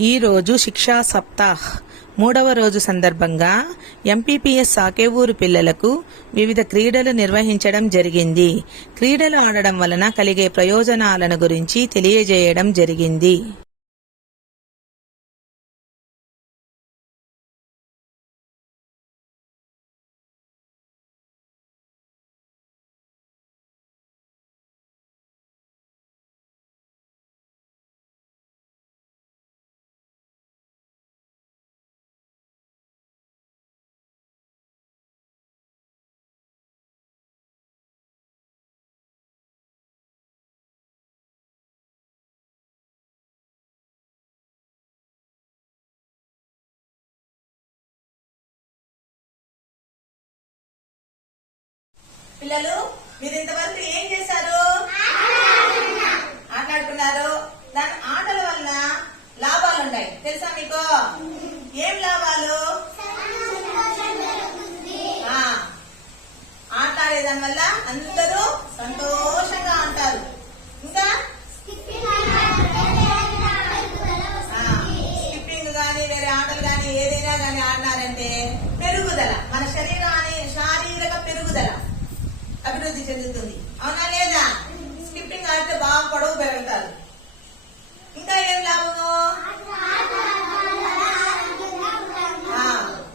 ఈ రోజు శిక్షా సప్తాహ్. మూడవ రోజు సందర్భంగా ఎంపీపీఎస్ సాకేవూరు పిల్లలకు వివిధ క్రీడలు నిర్వహించడం జరిగింది. క్రీడలు ఆడడం వలన కలిగే ప్రయోజనాలను గురించి తెలియజేయడం జరిగింది. పిల్లలు మీరు ఇంతవరకు ఏం చేశారు? ఆటలాడుకున్నారు. దాని ఆటల వల్ల లాభాలు ఉన్నాయి. తెలుసా మీకు? ఏం లాభాలు? ఆట ఆడేదాని వల్ల అందరూ సంతోషంగా ఉంటారు. ఇంకా? స్కిప్పింగ్ గానీ వేరే ఆటలు గానీ ఏదైనా గానీ ఆడినారంటే పెరుగుదల. మన శరీరాన్ని శారీరక అభివృద్ధి చెందుతుంది. అవునా లేదా? స్కిప్పింగ్ ఆడితే బాగా పొడవు పెరుగుతారు. ఇంకా ఏం లాభము?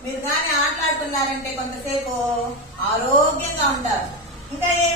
మీరు కానీ ఆటలాడుతున్నారంటే కొంతసేపు ఆరోగ్యంగా ఉంటారు. ఇంకా ఏమి